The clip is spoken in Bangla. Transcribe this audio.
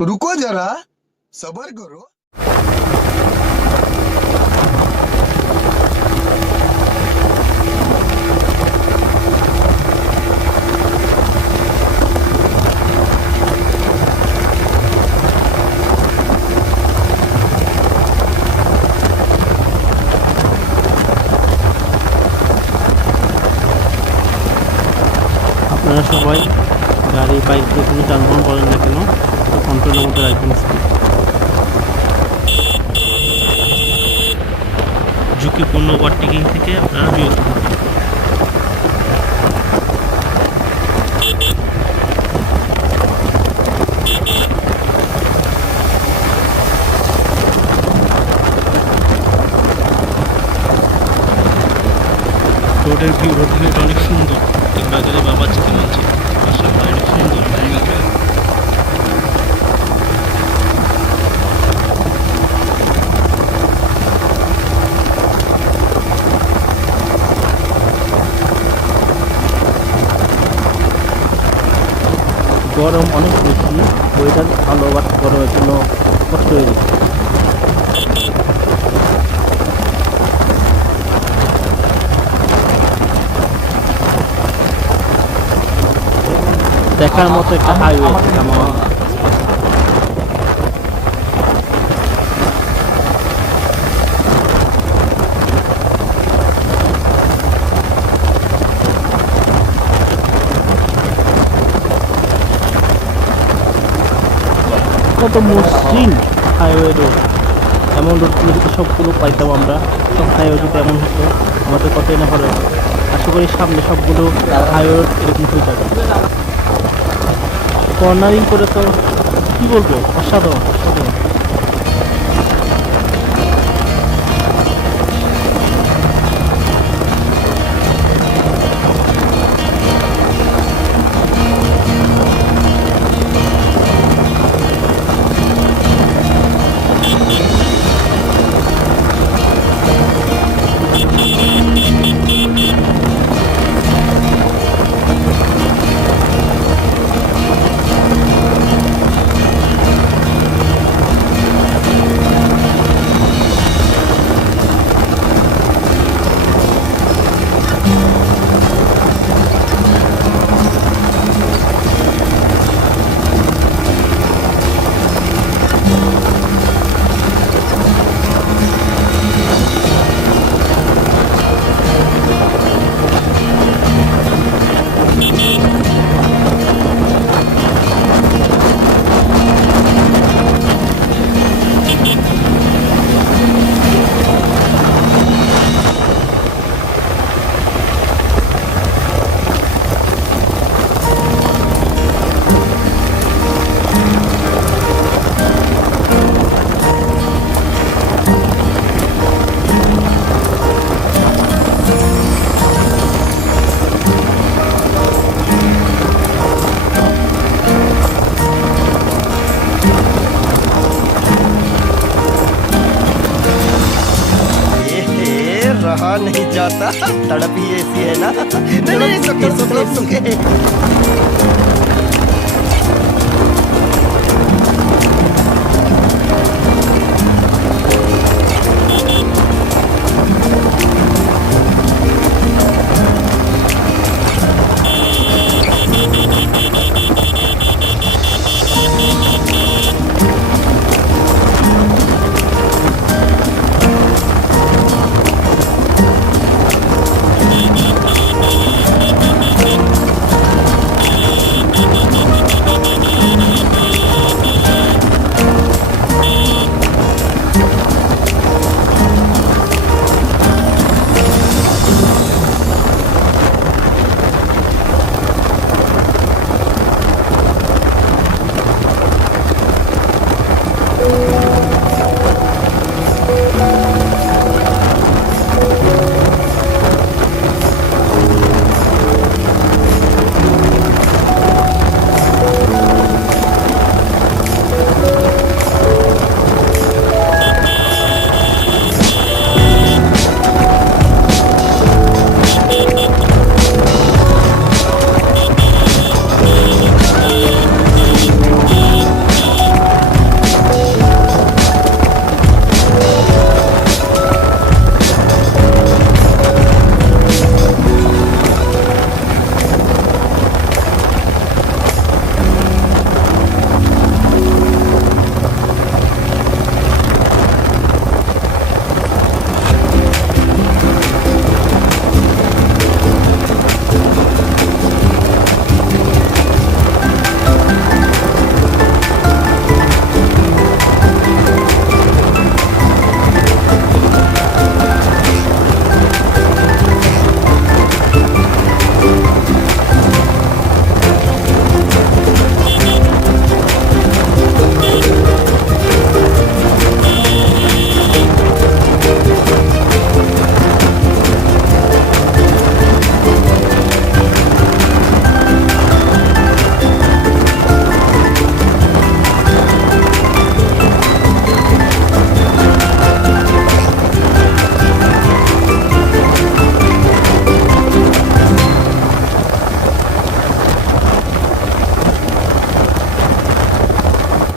रुको जरा सबर करो। আপনারা সবাই গাড়ি বাইক যে কোনো যানবাহন বলেন না কেন কন্ট্রোলের মধ্যে রাখবেন স্পিড। ঝুঁকিপূর্ণ ওভারটেকিং থেকে আপনারা বিরত থাকবেন। রোডের ভিউ, রোডটা অনেক সুন্দর। বাজারে বাবা চিকেন আছে, মাশাআল্লাহ অনেক সুন্দর জায়গাটা। গরম অনেক বেশি, ওয়েদার ভালো বাট গরমের জন্য কষ্ট হয়ে গেছে। দেখার মতো একটা হাইওয়ে ঢাকা মাওয়া। কত মসৃণ হাইওয়ে রোড। এমন রোডগুলো যদি সবগুলো পাইতাম আমরা, সব হাইওয়ে যদি এমন হতো আমাদের কতই না ভালো হতো। আশা করি সামনে সবগুলো হাইওয়ে রোড এরকম হয়ে যাবে। কর্নারিং করে তো কি বলবো, অসাধারণ অসাধারণ। रहा नहीं जाता, तड़प ही ऐसी है ना। नहीं नहीं, सुके सुके सुके।